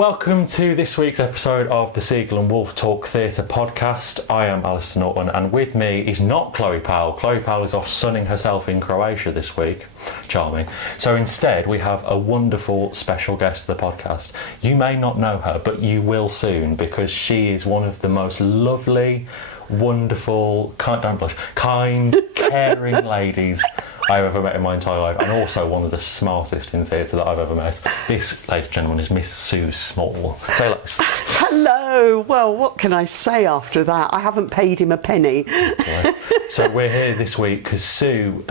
welcome to this week's episode of the Seagull and Wolf Talk Theatre podcast. I am Alastair Norton, and with me is not Chloë Powell. Chloë Powell is off sunning herself in Croatia this week. Charming. So instead, we have a wonderful special guest of the podcast. You may not know her, but you will soon, because she is one of the most lovely, wonderful, kind, caring ladies I've ever met in my entire life, and also one of the smartest in theatre that I've ever met. This, ladies and gentlemen, is Miss Sue Small. Say hello. Hello. Well, what can I say after that? I haven't paid him a penny. So we're here this week because Sue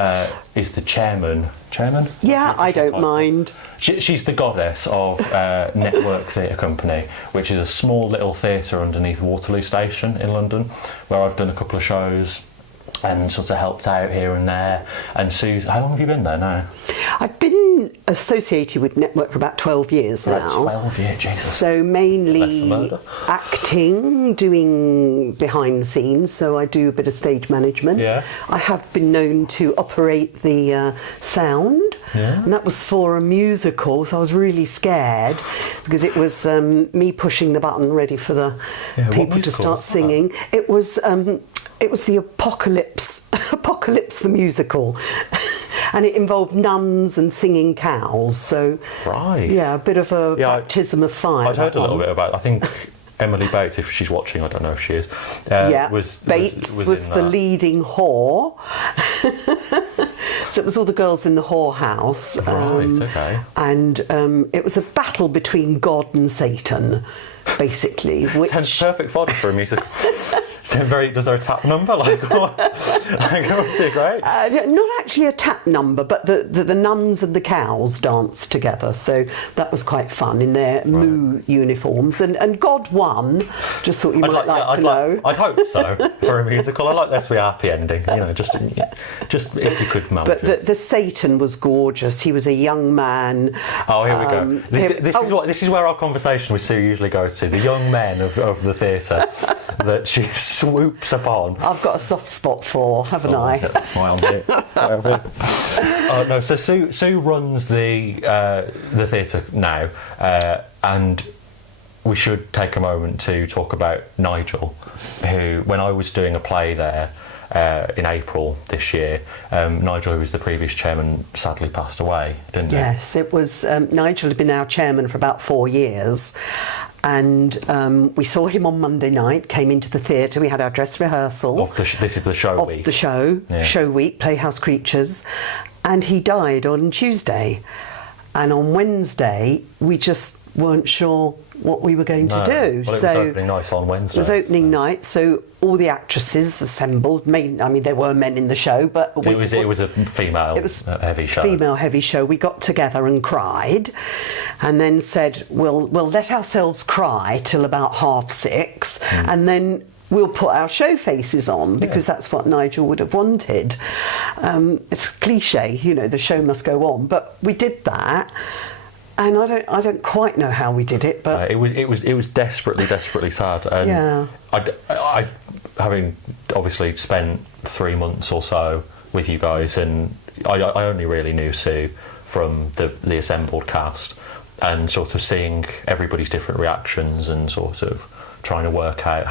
is the chairman. Chairman? Yeah, I don't mind. She's the goddess of Network Theatre Company, which is a small little theatre underneath Waterloo Station in London, where I've done a couple of shows and sort of helped out here and there. And Sue, how long have you been there now? I've been associated with Network for about 12 years now. 12 years, Jesus. So mainly acting, doing behind the scenes, so I do a bit of stage management. Yeah. I have been known to operate the sound, and that was for a musical, so I was really scared because it was me pushing the button ready for the people to start singing. It was the Apocalypse the musical, and it involved nuns and singing cows. So, yeah, a bit of a baptism of fire. I'd heard a little bit about it. I think Emily Bates, if she's watching, I don't know if she is. Bates was the leading whore. So it was all the girls in the whorehouse. Okay. And it was a battle between God and Satan, basically. Sounds perfect fodder for a musical. Does there a tap number? Like what? Was it great? Not actually a tap number, but the nuns and the cows danced together, so that was quite fun in their moo uniforms. And God won. Just thought you might like to know. I'd hope so for a musical. I like there to be a happy ending, just if you could manage. But the Satan was gorgeous. He was a young man. Oh, here we go. This is where our conversation with Sue usually goes to. The young men of the theatre that she swoops upon. I've got a soft spot for, haven't I? Smile bit. No, so Sue runs the theatre now, and we should take a moment to talk about Nigel, who, when I was doing a play there in April this year, Nigel, who was the previous chairman, sadly passed away, didn't he? Yes, it was. Nigel had been our chairman for about 4 years. And we saw him on Monday night, came into the theatre, we had our dress rehearsal. This is the show week. The show week, Playhouse Creatures. And he died on Tuesday. And on Wednesday, we just weren't sure what we were going to do. Well, it was opening night on Wednesday. It was opening night, so all the actresses assembled. There were men in the show, but it was a female heavy show. Female heavy show. We got together and cried, and then said, "We'll let ourselves cry till about 6:30, and then we'll put our show faces on," because that's what Nigel would have wanted. It's cliche, the show must go on, but we did that. And I don't quite know how we did it, but it was desperately sad. And I having obviously spent 3 months or so with you guys, and I only really knew Sue from the assembled cast, and sort of seeing everybody's different reactions and sort of trying to work out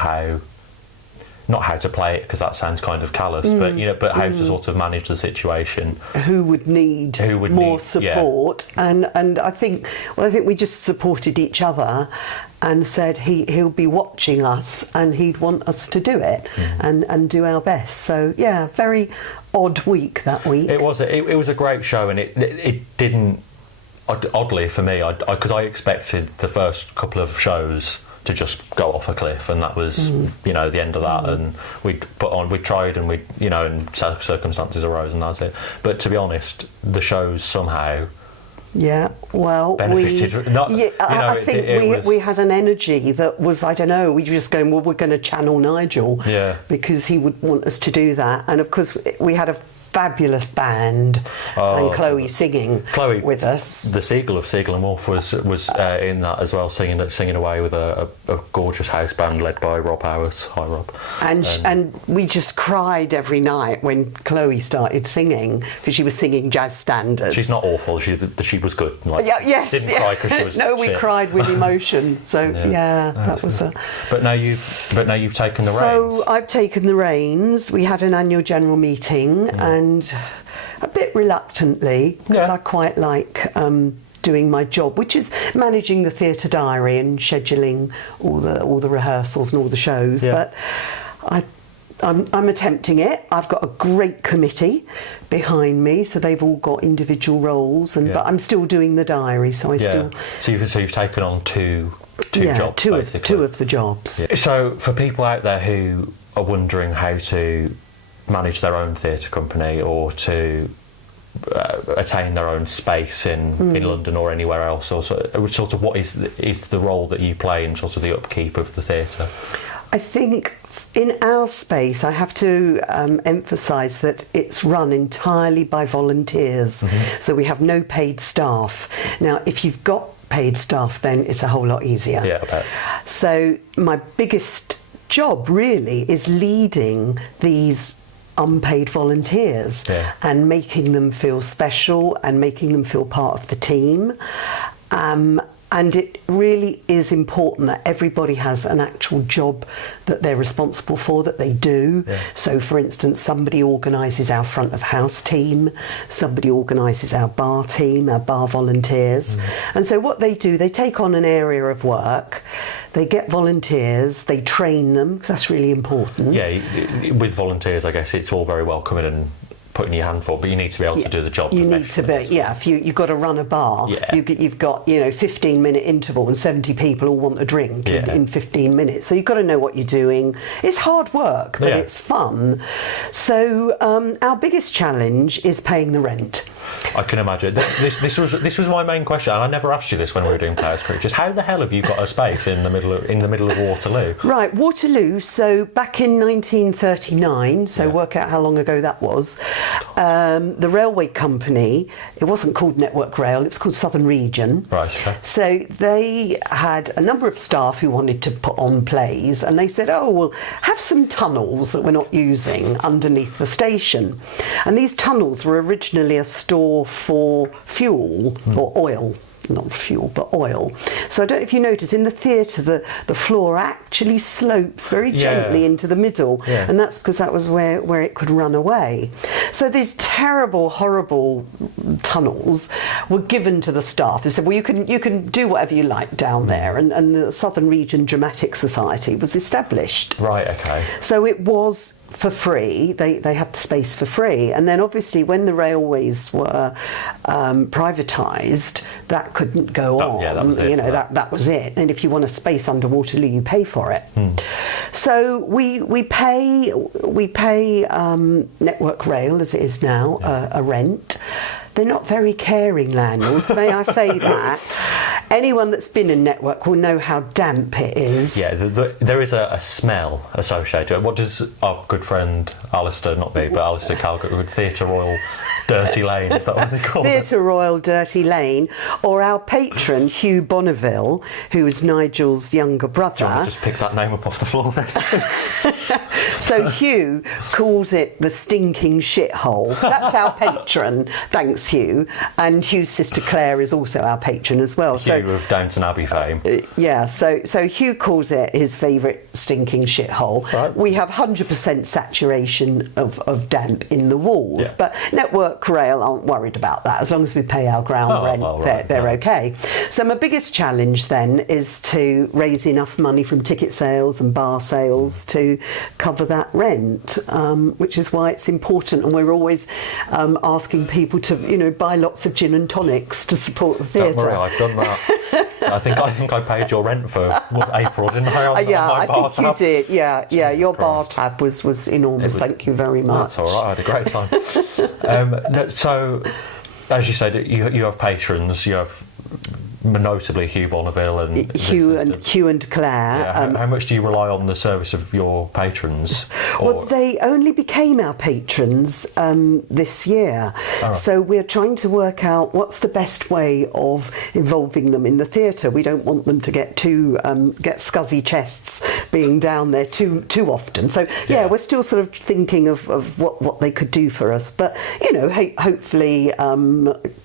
not how to play it, because that sounds kind of callous, but how to sort of manage the situation. Who would need more support? Yeah. And I think we just supported each other and said he'll be watching us and he'd want us to do it and do our best. So yeah, very odd week that week. It was a great show, and it didn't, oddly for me, because I expected the first couple of shows to just go off a cliff, and that was the end of that. And we tried, and and circumstances arose, and that's it. But to be honest, the shows somehow benefited. I think we had an energy that was, I don't know, we were just going, well, we're going to channel Nigel, because he would want us to do that. And of course we had a fabulous band, and Chloë singing with us. The Seagull of Seagull and Wolf was in that as well, singing away with a gorgeous house band led by Rob Howard. Hi, Rob. And we just cried every night when Chloë started singing, because she was singing jazz standards. She's not awful. She was good. Like, yes. Didn't cry because she was. No, we shit. cried with emotion. So that was a. But now you've taken the reins. So I've taken the reins. We had an annual general meeting, and a bit reluctantly, because I quite like doing my job, which is managing the theatre diary and scheduling all the rehearsals and all the shows. But I'm attempting it. I've got a great committee behind me, so they've all got individual roles, but I'm still doing the diary. So still. So you've taken on two jobs, basically. Two of the jobs. Yeah. So for people out there who are wondering how to manage their own theatre company or to attain their own space in London or anywhere else, or sort of what is the role that you play in sort of the upkeep of the theatre? I think in our space, I have to emphasise that it's run entirely by volunteers. So we have no paid staff. Now, if you've got paid staff, then it's a whole lot easier. Yeah, I bet. So my biggest job really is leading these unpaid volunteers and making them feel special and making them feel part of the team. And it really is important that everybody has an actual job that they're responsible for, that they do. So, for instance, somebody organises our front of house team, somebody organises our bar team, our bar volunteers. And so what they do, they take on an area of work, they get volunteers, they train them, because that's really important. Yeah, with volunteers, I guess it's all very well coming and putting your hand for, but you need to be able to do the job. You need to be, if you've got to run a bar, you've got 15-minute interval and 70 people all want a drink in 15 minutes. So you've got to know what you're doing. It's hard work, but it's fun. So our biggest challenge is paying the rent. I can imagine. This was my main question, and I never asked you this when we were doing Players Creatures. How the hell have you got a space in the middle of Waterloo? Right, Waterloo. So back in 1939, work out how long ago that was. The railway company, it wasn't called Network Rail, it was called Southern Region. Right. Okay. So they had a number of staff who wanted to put on plays, and they said, "Oh, well, have some tunnels that we're not using underneath the station." And these tunnels were originally a store for fuel or oil. Not fuel, but oil. So I don't know if you notice, in the theatre, the floor actually slopes very gently into the middle, and that's because that was where it could run away. So these terrible, horrible tunnels were given to the staff. They said, well, you can do whatever you like down there, and the Southern Region Dramatic Society was established. Right, okay. So it was for free. They had the space for free, and then obviously when the railways were privatised, that couldn't go on. That was it. That was it. And if you want a space under Waterloo, you pay for it. So we pay Network Rail, as it is now, a rent. They're not very caring landlords, may I say that. Anyone that's been in Network will know how damp it is. Yeah, there is a smell associated. What does our good friend Alastair, not me, but Alastair Calgary, Theatre Royal Dirty Lane, is that what they call it? Theatre Royal Dirty Lane, or our patron Hugh Bonneville, who is Nigel's younger brother. Do you want to just pick that name up off the floor there? So Hugh calls it the stinking shithole. That's our patron. Thanks, Hugh. And Hugh's sister Claire is also our patron as well. Hugh of Downton Abbey fame. So Hugh calls it his favourite stinking shithole. Right. We have 100% saturation of damp in the walls, but Network Rail aren't worried about that. As long as we pay our ground rent, they're okay. So my biggest challenge then is to raise enough money from ticket sales and bar sales to cover that rent, which is why it's important, and we're always asking people to buy lots of gin and tonics to support the theatre. Don't worry, I've done that. I think I paid your rent for April, didn't I? I think you did. Yeah, Jesus your Christ. Bar tab was enormous. Thank you very much. That's all right. I had a great time. So, as you said, you have patrons. You have notably Hugh Bonneville and Hugh and Claire. Yeah. How much do you rely on the service of your patrons? Well, they only became our patrons this year. Oh. So we're trying to work out what's the best way of involving them in the theatre. We don't want them to get scuzzy chests being down there too often. So yeah, we're still sort of thinking of what they could do for us. But hopefully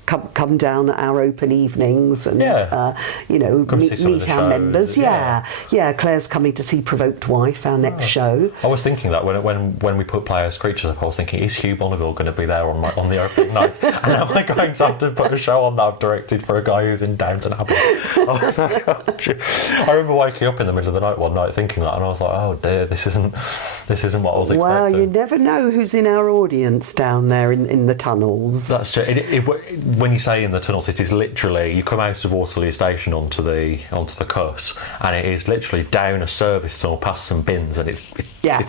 come down at our open evenings and meet our members. Yeah. Claire's coming to see Provoked Wife, our next show. I was thinking that when we put Players Creatures up, I was thinking, is Hugh Bonneville going to be there on the opening night? And am I going to have to put a show on that I've directed for a guy who's in Downton Abbey? I remember waking up in the middle of the night one night thinking that, and I was like, oh dear, this isn't what I was expecting. Well, you never know who's in our audience down there in the tunnels. That's true. When you say in the tunnels, it is literally, you come out of Waterloo Station onto the cut, and it is literally down a service tunnel past some bins, and it's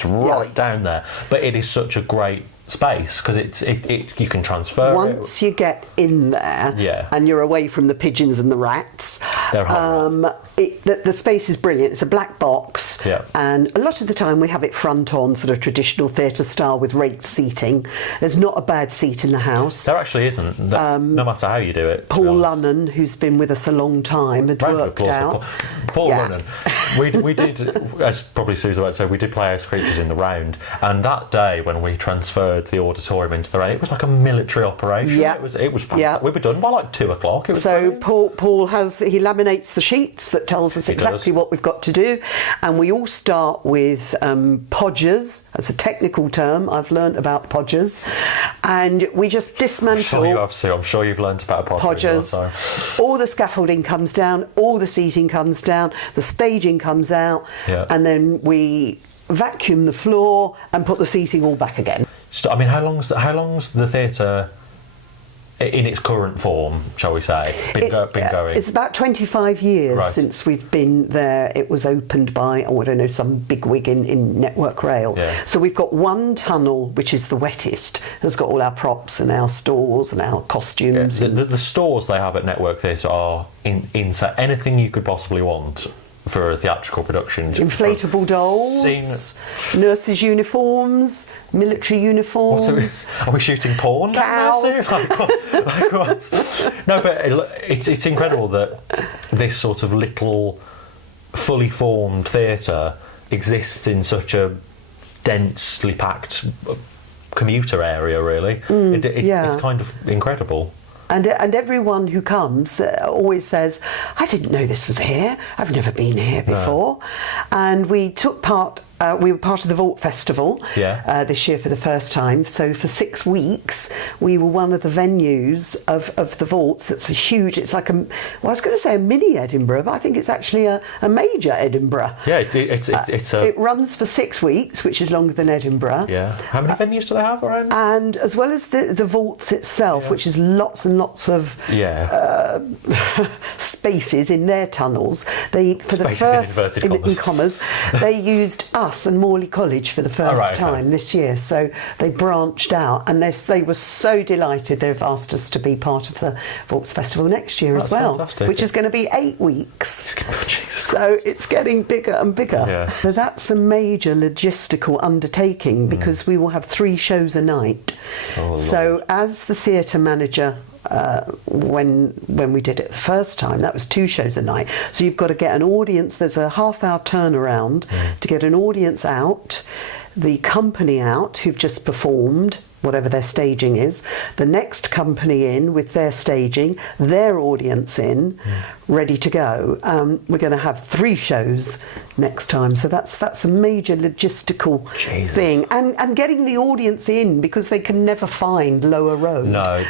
right down there. But it is such a great space because you can transfer once you get in there and you're away from the pigeons and the rats. The space is brilliant. It's a black box, and a lot of the time we have it front on, sort of traditional theatre style with raked seating. There's not a bad seat in the house. There actually isn't, no matter how you do it. Paul Lunnan, who's been with us a long time, had worked out. Paul Lunnan. We did, as probably Sue's about to say, we did Players Creatures in the round, and that day when we transferred the auditorium into the round, it was like a military operation. It was fantastic. We were done by like 2:00. It was brilliant. Paul he laminates the sheets that tells us exactly what we've got to do, and we all start with podgers. That's a technical term. I've learnt about podgers, and we just dismantle. I'm sure you have, Sue. I'm sure you've learnt about podgers. All the scaffolding comes down, all the seating comes down, the staging comes out, and then we vacuum the floor and put the seating all back again. I mean, how long's the theatre in its current form, shall we say, been going? It's about 25 years since we've been there. It was opened by, some bigwig in Network Rail. So we've got one tunnel, which is the wettest. It's got all our props and our stores and our costumes. The stores they have at Network Theatre are insane. Anything you could possibly want for a theatrical production. Inflatable dolls, nurses' uniforms, military uniforms. Are we shooting porn? Cows. Like what? No, but it's incredible that this sort of little fully formed theatre exists in such a densely packed commuter area, really. It's kind of incredible. And everyone who comes always says, I didn't know this was here. I've never been here before. And we took part, we were part of the Vault Festival this year for the first time. So for 6 weeks, we were one of the venues of the Vaults. It's it's like I was going to say a mini Edinburgh, but I think it's actually a major Edinburgh. Yeah, it runs for 6 weeks, which is longer than Edinburgh. Yeah. How many venues do they have around? And as well as the Vaults itself, which is lots and lots of spaces in their tunnels. In commas, they used us and Morley College for the first time this year. So they branched out, and they were so delighted. They've asked us to be part of the Vaults Festival next year as well, fantastic. Which is going to be 8 weeks. So it's getting bigger and bigger. Yeah. So that's a major logistical undertaking because we will have 3 shows a night. So as the theatre manager, when we did it the first time, that was 2 shows a night. So you've got to get an audience. There's a half-hour turnaround to get an audience out, the company out who've just performed, whatever their staging is, the next company in with their staging, their audience in, ready to go. We're going to have 3 shows next time, so that's a major logistical thing, and getting the audience in, because they can never find Lower Road. No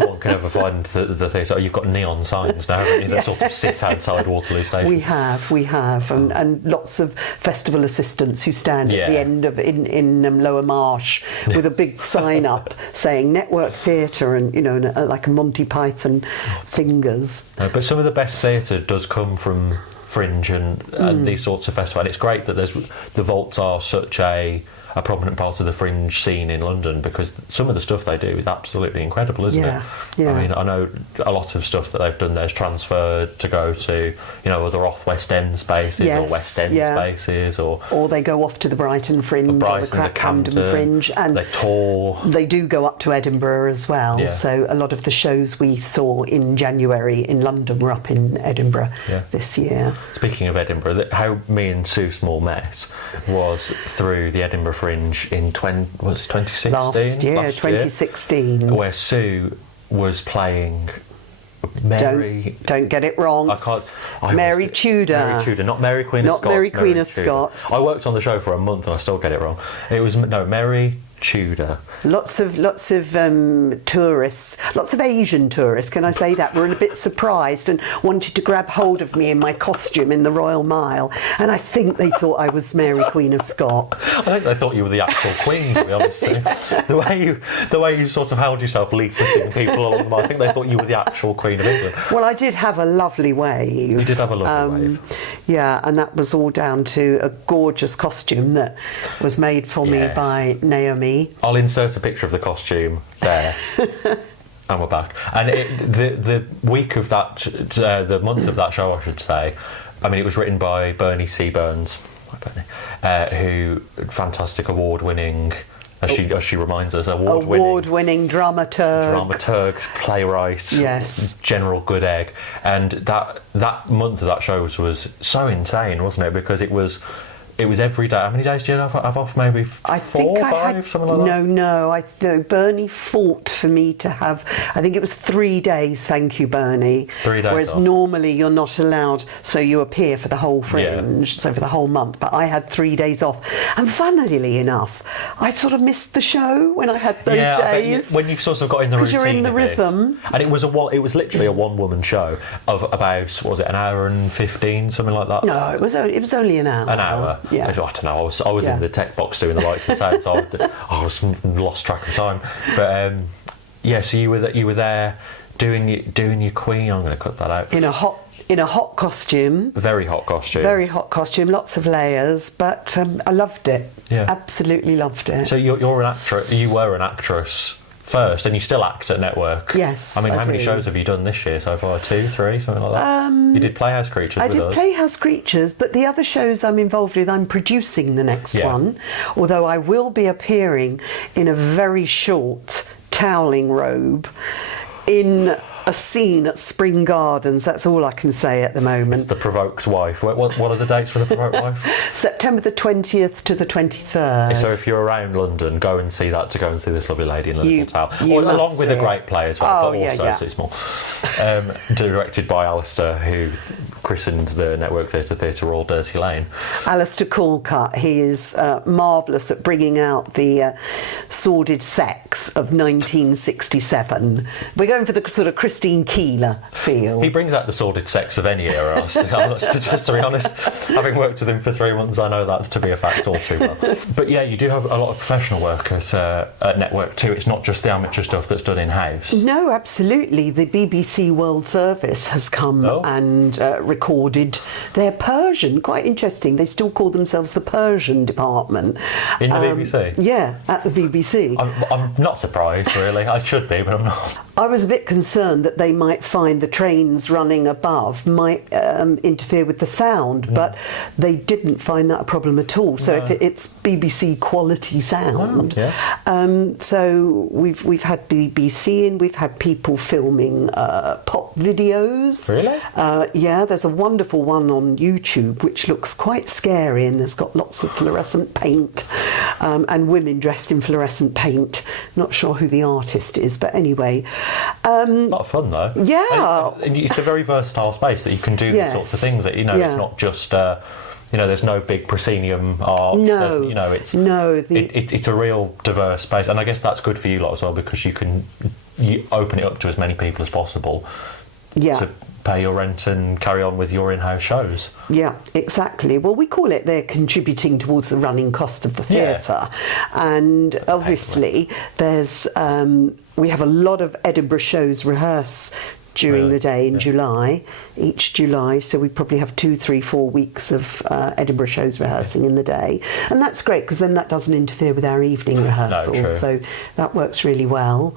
one can ever find the theatre. You've got neon signs now, haven't you, that sort of sit outside Waterloo Station. We have, and lots of festival assistants who stand at the end of in Lower Marsh with a big sign up saying Network Theatre, and like a Monty Python fingers. But some of the best theatre does come from Fringe and these sorts of festivals. And it's great that the Vaults are such a a prominent part of the fringe scene in London, because some of the stuff they do is absolutely incredible, isn't it? Yeah. I mean, I know a lot of stuff that they've done there's transferred to go to, other off West End spaces or West End spaces, or they go off to the Brighton Fringe or the Camden Fringe, and they tour. They do go up to Edinburgh as well. Yeah. So a lot of the shows we saw in January in London were up in Edinburgh this year. Speaking of Edinburgh, how me and Sue Small met was through the Edinburgh Fringe in 2016? Last year, 2016. Where Sue was playing Mary... Don't get it wrong. Mary Tudor. Mary Tudor, not Mary Queen of Scots. Not Mary Queen of Scots. I worked on the show for a month and I still get it wrong. It was, Mary Tudor. Lots of tourists, lots of Asian tourists, can I say that, were a bit surprised and wanted to grab hold of me in my costume in the Royal Mile, and I think they thought I was Mary Queen of Scots. I think they thought you were the actual Queen, to be honest. The way you sort of held yourself leafleting people along the mile, I think they thought you were the actual Queen of England. Well, I did have a lovely wave. You did have a lovely wave. Yeah, and that was all down to a gorgeous costume that was made for me by Naomi. I'll insert a picture of the costume there. And we're back. And the week of that, the month of that show, I should say, I mean, it was written by Bernie C. Burns, who, fantastic award-winning, as she reminds us, award-winning dramaturg, playwright, general good egg. And that month of that show was so insane, wasn't it? Because it was every day. How many days do you have off? Maybe four, five, something like that? No. Bernie fought for me to have, I think it was 3 days, thank you, Bernie. 3 days Whereas off. Normally you're not allowed, so you appear for the whole Fringe, so for the whole month. But I had 3 days off. And funnily enough, I sort of missed the show when I had those days. When you've sort of got in the routine. Because you're in the rhythm. And it was literally a one-woman show of about, what was it, an hour and 15, something like that? No, it was only an hour. An hour. Yeah. I don't know. I was in the tech box doing the lights and sound, so I was lost track of time. But so you were there doing your Queen. I'm going to cut that out. In a hot costume. Very hot costume. Very hot costume. Lots of layers, but I loved it. Yeah. Absolutely loved it. So you're an actress. You were an actress first, and you still act at Network. Yes, I mean, how many shows have you done this year so far? 2, 3, something like that? You did Playhouse Creatures with us. I did Playhouse Creatures, but the other shows I'm involved with, I'm producing the next one, although I will be appearing in a very short toweling robe in a scene at Spring Gardens. That's all I can say at the moment. It's the Provoked Wife. What are the dates for the Provoked Wife? September the 20th to the 23rd. So if you're around London, go and see this lovely lady in a little towel. Along with a great play as well, Sue Small. Directed by Alastair, who christened the Network Theatre Royal Dirty Lane. Alastair Coolcut, he is marvellous at bringing out the sordid sex of 1967. We're going for the sort of Christine Keeler feel. He brings out the sordid sex of any era, just to be honest. Having worked with him for 3 months, I know that to be a fact all too well. But yeah, you do have a lot of professional work at Network too. It's not just the amateur stuff that's done in-house. No, absolutely. The BBC World Service has come and recorded their Persian. Quite interesting. They still call themselves the Persian department. In the BBC? Yeah, at the BBC. I'm not surprised, really. I should be, but I'm not. I was a bit concerned that they might find the trains running above might interfere with the sound, but they didn't find that a problem at all. So if it's BBC quality sound. So we've had BBC in, we've had people filming pop videos. Really? Yeah, there's a wonderful one on YouTube which looks quite scary, and there's got lots of fluorescent paint and women dressed in fluorescent paint. Not sure who the artist is, but anyway. A lot of fun though. Yeah. And it's a very versatile space that you can do these sorts of things. That it's not just there's no big proscenium art. No, it's a real diverse space, and I guess that's good for you lot as well, because you open it up to as many people as possible. To pay your rent and carry on with your in-house shows. Yeah, exactly. Well, we call it they're contributing towards the running cost of the theatre. And obviously there's we have a lot of Edinburgh shows rehearse during the day in July, each July. So we probably have 2, 3, 4 weeks of Edinburgh shows rehearsing in the day. And that's great because then that doesn't interfere with our evening rehearsals. So that works really well.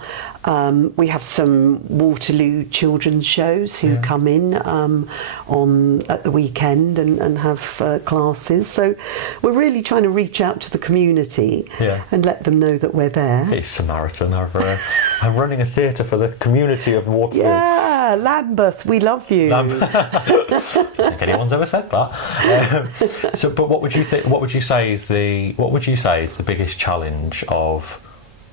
We have some Waterloo children's shows who come in at the weekend and have classes. So we're really trying to reach out to the community and let them know that we're there. It's Samaritan over here. I'm running a theatre for the community of Waterloo. Yeah, Lambeth, we love you. I don't think anyone's ever said that. But what would you think? What would you say is the biggest challenge of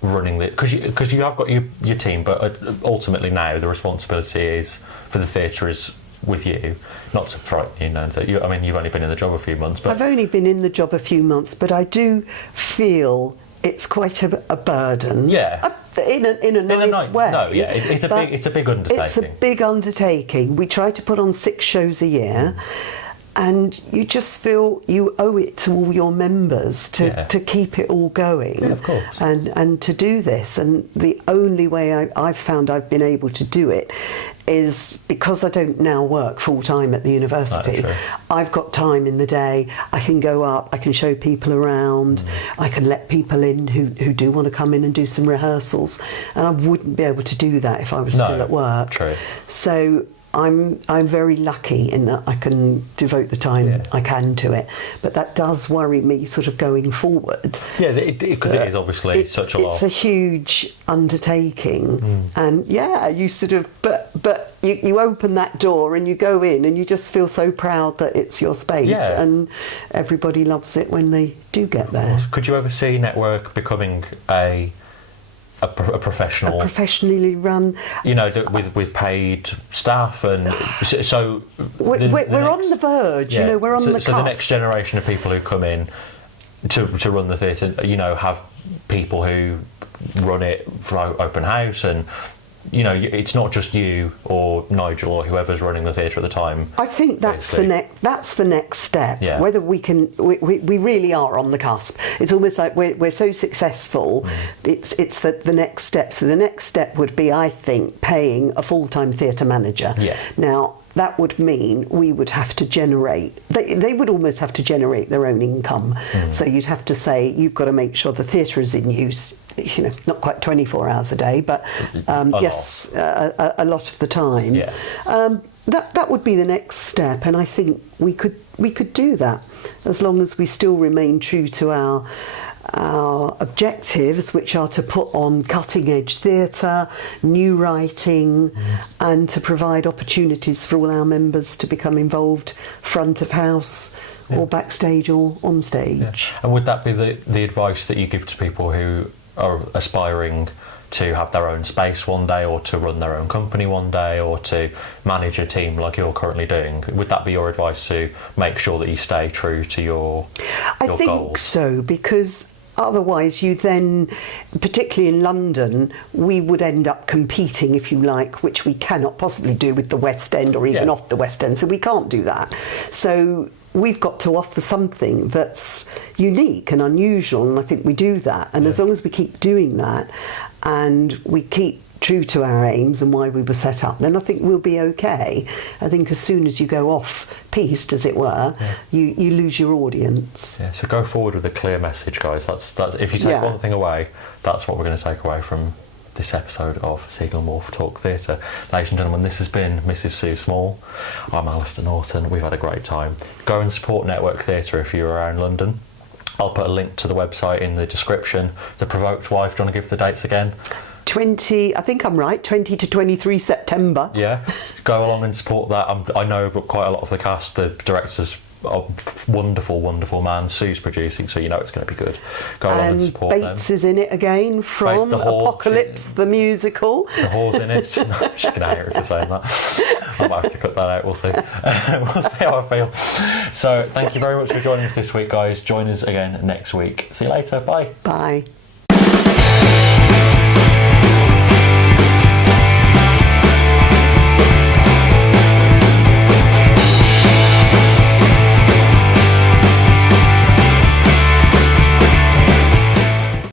running the? Because you have got your team, but ultimately now the responsibility is for the theatre is with you. Not to frighten you, I mean, you've only been in the job a few months, but I've only been in the job a few months, but I do feel it's quite a burden. Yeah. In a nice way. No, yeah, it's a big undertaking. It's a big undertaking. We try to put on 6 shows a year. And you just feel you owe it to all your members to keep it all going. Yeah, of course. And to do this. And the only way I've found I've been able to do it is because I don't now work full time at the university. I've got time in the day. I can go up, I can show people around, I can let people in who do want to come in and do some rehearsals. And I wouldn't be able to do that if I was still at work. True. So I'm very lucky in that I can devote the time I can to it, but that does worry me sort of going forward. Yeah, because it is obviously such a lot. It's a huge undertaking, and you sort of but you open that door and you go in and you just feel so proud that it's your space, and everybody loves it when they do get there. Could you ever see Network becoming a professionally run, with paid staff, and so we're on the verge. We're on the cusp. So the next generation of people who come in to run the theatre, have people who run it for open house, and it's not just you or Nigel or whoever's running the theatre at the time. I think that's the next step. Yeah. Whether we can, we really are on the cusp. It's almost like we're so successful. It's the next step. So the next step would be, I think, paying a full-time theatre manager. Yeah. Now that would mean we would have to generate. They would almost have to generate their own income. So you'd have to say you've got to make sure the theatre is in use. Not quite 24 hours a day, but a lot of the time. Yeah. That would be the next step, and I think we could do that as long as we still remain true to our objectives, which are to put on cutting-edge theatre, new writing, and to provide opportunities for all our members to become involved front of house or backstage or on stage. Yeah. And would that be the advice that you give to people who are aspiring to have their own space one day, or to run their own company one day, or to manage a team like you're currently doing? Would that be your advice, to make sure that you stay true to your goals? I think so, because otherwise you then, particularly in London, we would end up competing, if you like, which we cannot possibly do with the West End or even off the West End, so we can't do that. So we've got to offer something that's unique and unusual, and I think we do that. And as long as we keep doing that and we keep true to our aims and why we were set up, then I think we'll be okay. I think as soon as you go off piste, as it were, you lose your audience. Yeah, so go forward with a clear message, guys. That's if you take one thing away, that's what we're going to take away from this episode of Seagull and Wolf Talk Theatre. Ladies and gentlemen, this has been Mrs. Sue Small. I'm Alastair Norton. We've had a great time. Go and support Network Theatre if you're around London. I'll put a link to the website in the description. The Provoked Wife, do you want to give the dates again? 20 to 23 September. Yeah, go along and support that. I know quite a lot of the cast. The director's a wonderful man. Sue's producing, so it's going to be good. Go along and support them. Bates is in it again from Apocalypse the musical. The whore's in it. No, she's going to hate her for saying that. I might have to cut that out. We'll see. We'll see how I feel. So thank you very much for joining us this week, guys. Join us again next week. See you later. Bye. Bye.